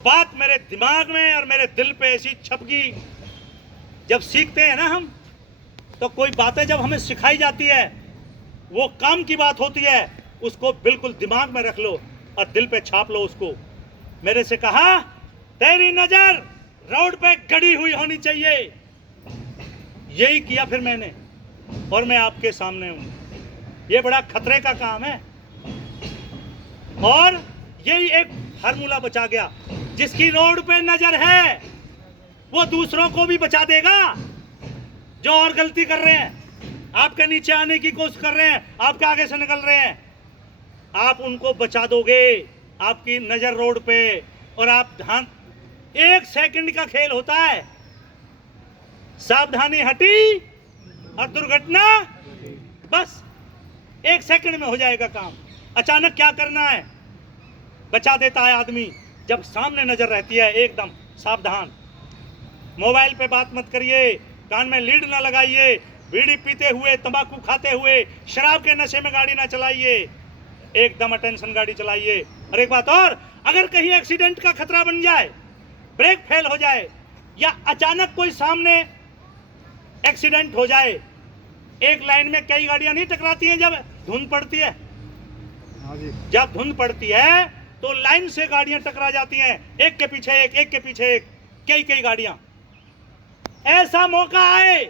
बात मेरे दिमाग में और मेरे दिल पे ऐसी छप गई। जब सीखते हैं ना हम, तो कोई बातें जब हमें सिखाई जाती है, वो काम की बात होती है, उसको बिल्कुल दिमाग में रख लो और दिल पे छाप लो उसको। मेरे से कहा, तेरी नजर रोड पे गड़ी हुई होनी चाहिए। यही किया फिर मैंने, और मैं आपके सामने हूं। ये बड़ा खतरे का काम है, और यही एक फार्मूला बचा गया। जिसकी रोड पे नजर है वो दूसरों को भी बचा देगा। जो और गलती कर रहे हैं, आपके नीचे आने की कोशिश कर रहे हैं, आपके आगे से निकल रहे हैं, आप उनको बचा दोगे। आपकी नजर रोड पे, और आप ध्यान, 1 सेकंड का खेल होता है। सावधानी हटी और दुर्घटना बस 1 सेकंड में हो जाएगा काम। अचानक क्या करना है, बचा देता है आदमी। जब सामने नजर रहती है, एकदम सावधान। मोबाइल पे बात मत करिए, कान में लीड ना लगाइए, बीड़ी पीते हुए, तंबाकू खाते हुए, शराब के नशे में गाड़ी ना चलाइए, एकदम अटेंशन गाड़ी चलाइए। और एक बात और, अगर कहीं एक्सीडेंट का खतरा बन जाए, ब्रेक फेल हो जाए, या अचानक कोई सामने एक्सीडेंट हो जाए, एक लाइन में कई गाड़ियां नहीं टकराती हैं जब धुंध पड़ती है। जब धुंध पड़ती है तो लाइन से गाड़ियां टकरा जाती हैं, एक के पीछे एक, एक के पीछे एक, कई गाड़ियां। ऐसा मौका आए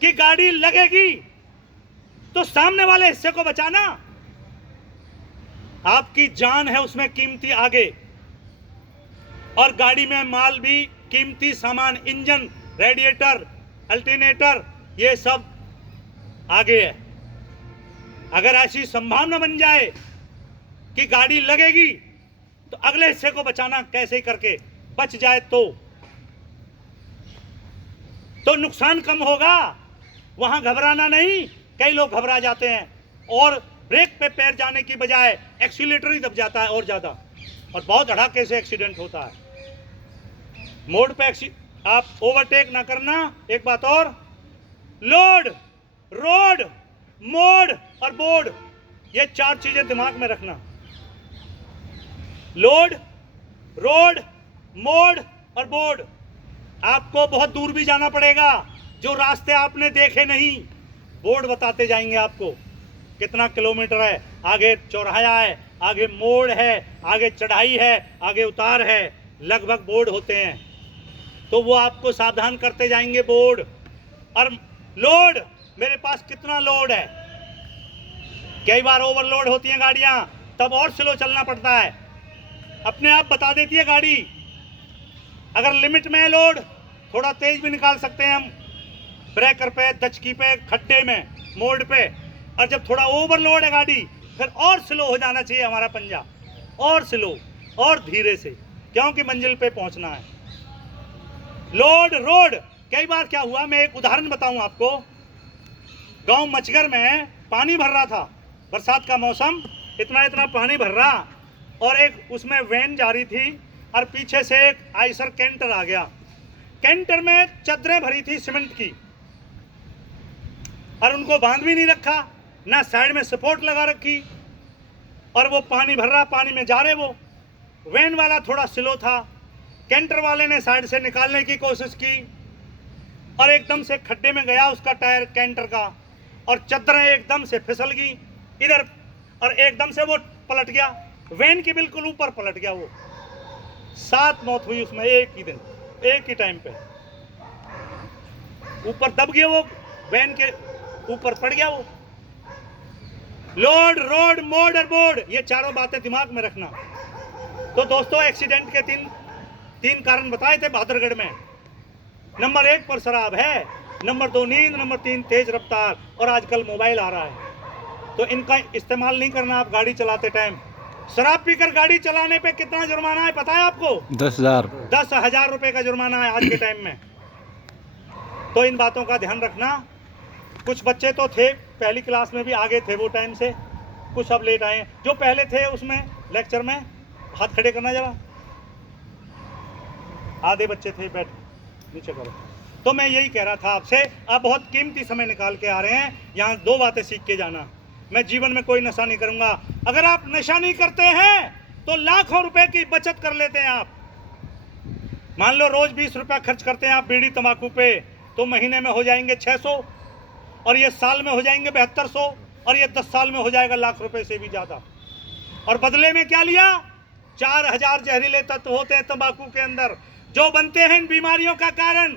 कि गाड़ी लगेगी तो सामने वाले हिस्से को बचाना। आपकी जान है उसमें कीमती आगे, और गाड़ी में माल भी कीमती सामान, इंजन, रेडिएटर, अल्टरनेटर, ये सब आगे है। अगर ऐसी संभावना बन जाए कि गाड़ी लगेगी तो अगले हिस्से को बचाना कैसे करके बच जाए तो नुकसान कम होगा। वहां घबराना नहीं। कई लोग घबरा जाते हैं और ब्रेक पे पैर जाने की बजाय एक्सीलेटर ही दब जाता है और ज्यादा, और बहुत धड़ाके से एक्सीडेंट होता है। मोड़ पे आप ओवरटेक ना करना। एक बात और, लोड, रोड, मोड़ और बोर्ड, ये 4 चीजें दिमाग में रखना। लोड, रोड, मोड़ और बोर्ड। आपको बहुत दूर भी जाना पड़ेगा, जो रास्ते आपने देखे नहीं, बोर्ड बताते जाएंगे आपको कितना किलोमीटर है, आगे चौराहा है, आगे मोड़ है, आगे चढ़ाई है, आगे उतार है, लगभग बोर्ड होते हैं, तो वो आपको सावधान करते जाएंगे बोर्ड। और लोड, मेरे पास कितना लोड है। कई बार ओवरलोड होती हैं गाड़ियां, तब और स्लो चलना पड़ता है। अपने आप बता देती है गाड़ी। अगर लिमिट में है लोड, थोड़ा तेज भी निकाल सकते हैं हम, ब्रेकर पे, दचकी पे, खड्डे में, मोड़ पे। और जब थोड़ा ओवरलोड है गाड़ी, फिर और स्लो हो जाना चाहिए हमारा पंजा, और स्लो और धीरे से, क्योंकि मंजिल पे पहुंचना है। Load, road. कई बार क्या हुआ, मैं एक उदाहरण बताऊं आपको। गांव मचगर में पानी भर रहा था, बरसात का मौसम, इतना पानी भर रहा, और एक उसमें वैन जा रही थी, और पीछे से एक आइसर कैंटर आ गया। कैंटर में चद्दरें भरी थी सीमेंट की, और उनको बांध भी नहीं रखा, ना साइड में सपोर्ट लगा रखी, और वो पानी भर रहा, पानी में जा रहे वो। वैन वाला थोड़ा स्लो था, कैंटर वाले ने साइड से निकालने की कोशिश की, और एकदम से खड्डे में गया उसका टायर कैंटर का, और चद्दरें एकदम से फिसल गई इधर, और एकदम से वो पलट गया, वैन के बिल्कुल ऊपर पलट गया वो। 7 मौत हुई उसमें एक ही दिन, एक ही टाइम पे। ऊपर दब गया वो, वैन के ऊपर पड़ गया वो। लोड, रोड, मोड़ और बोर्ड, ये चारों बातें दिमाग में रखना। तो दोस्तों, एक्सीडेंट के तीन कारण बताए थे बहादुरगढ़ में। नंबर 1 पर शराब है, नंबर 2 नींद, नंबर 3 तेज रफ्तार, और आजकल मोबाइल आ रहा है, तो इनका इस्तेमाल नहीं करना आप गाड़ी चलाते टाइम। शराब पीकर गाड़ी चलाने पे कितना जुर्माना है पता है आपको? 10,000 रुपए का जुर्माना है आज के टाइम में। तो इन बातों का ध्यान रखना। कुछ बच्चे तो थे पहली क्लास में भी आगे थे वो टाइम से, कुछ अब लेट आए। जो पहले थे उसमें लेक्चर में हाथ खड़े करना जरा। आधे बच्चे थे, बैठ नीचे करो। तो मैं यही कह रहा था आपसे, आप बहुत कीमती समय निकाल के आ रहे हैं यहाँ, 2 बातें सीख के जाना। मैं जीवन में कोई नशा नहीं करूंगा। अगर आप नशा नहीं करते हैं तो लाखों रुपए की बचत कर लेते हैं आप। मान लो रोज 20 रुपया खर्च करते हैं आप बीड़ी तंबाकू पे, तो महीने में हो जाएंगे 600, और ये साल में हो जाएंगे 7200, और ये 10 साल में हो जाएगा लाख रुपए से भी ज्यादा। और बदले में क्या लिया? 4000 जहरीले तत्व होते हैं तंबाकू के अंदर, जो बनते हैं इन बीमारियों का कारण।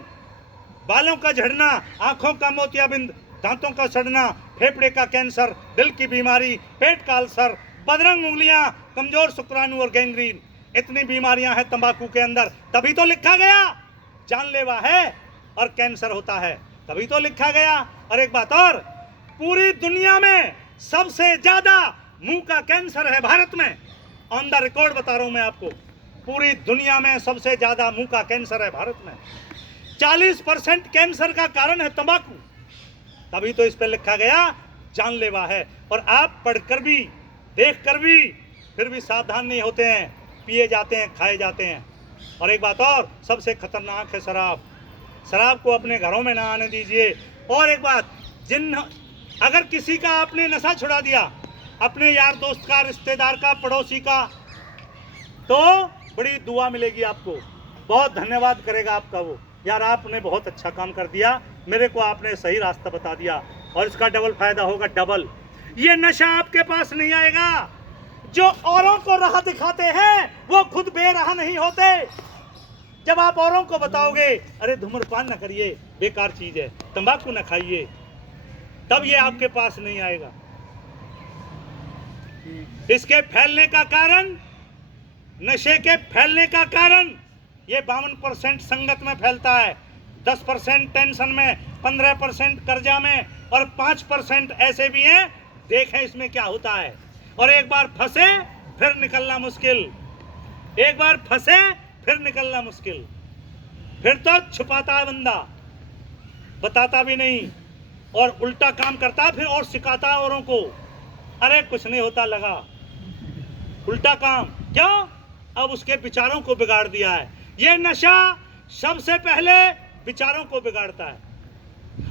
बालों का झड़ना, आंखों का मोतियाबिंद, दांतों का सड़ना, फेफड़े का कैंसर, दिल की बीमारी, पेट का अल्सर, बदरंग उंगलियां, कमजोर शुक्राणु और गैंग्रीन, इतनी बीमारियां हैं तंबाकू के अंदर। तभी तो लिखा गया जानलेवा है और कैंसर होता है, तभी तो लिखा गया। और एक बात और, पूरी दुनिया में सबसे ज्यादा मुंह का कैंसर है भारत में। ऑन द रिकॉर्ड बता रहा हूं मैं आपको, पूरी दुनिया में सबसे ज्यादा मुंह का कैंसर है भारत में। 40% कैंसर का कारण है तंबाकू, तभी तो इस पे लिखा गया जानलेवा है। और आप पढ़कर भी, देखकर भी, फिर भी सावधान नहीं होते हैं, पिए जाते हैं, खाए जाते हैं। और एक बात और, सबसे खतरनाक है शराब। शराब को अपने घरों में ना आने दीजिए। और एक बात, अगर किसी का आपने नशा छुड़ा दिया, अपने यार दोस्त का, रिश्तेदार का, पड़ोसी का, तो बड़ी दुआ मिलेगी आपको, बहुत धन्यवाद करेगा आपका वो, यार आपने बहुत अच्छा काम कर दिया, मेरे को आपने सही रास्ता बता दिया। और इसका डबल फायदा होगा, डबल। ये नशा आपके पास नहीं आएगा। जो औरों को राह दिखाते हैं वो खुद बेराह नहीं होते। जब आप औरों को बताओगे अरे धूम्रपान न करिए, बेकार चीज है, तंबाकू न खाइए, तब ये आपके पास नहीं आएगा। इसके फैलने का कारण, नशे के फैलने का कारण, ये 52% संगत में फैलता है, 10% टेंशन में, 15% कर्जा में, और 5% ऐसे भी हैं, देखें इसमें क्या होता है। और एक बार फंसे फिर निकलना मुश्किल, एक बार फंसे फिर निकलना मुश्किल। फिर तो छुपाता है बंदा, बताता भी नहीं, और उल्टा काम करता है फिर, और सिखाता है औरों को, अरे कुछ नहीं होता लगा, उल्टा काम। क्यों? अब उसके विचारों को बिगाड़ दिया है। ये नशा सबसे पहले विचारों को बिगाड़ता है,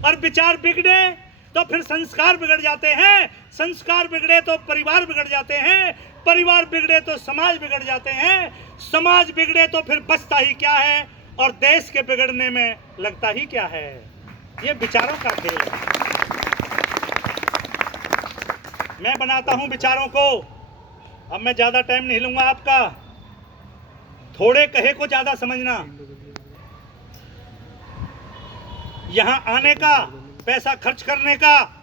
और विचार बिगड़े तो फिर संस्कार बिगड़ जाते हैं, संस्कार बिगड़े तो परिवार बिगड़ जाते हैं, परिवार बिगड़े तो समाज बिगड़ जाते हैं, समाज बिगड़े तो फिर बचता ही क्या है, और देश के बिगड़ने में लगता ही क्या है। ये विचारों का खेल है। मैं बनाता हूं विचारों को। अब मैं ज्यादा टाइम नहीं लूंगा आपका, थोड़े कहे को ज्यादा समझना। यहां आने का, पैसा खर्च करने का,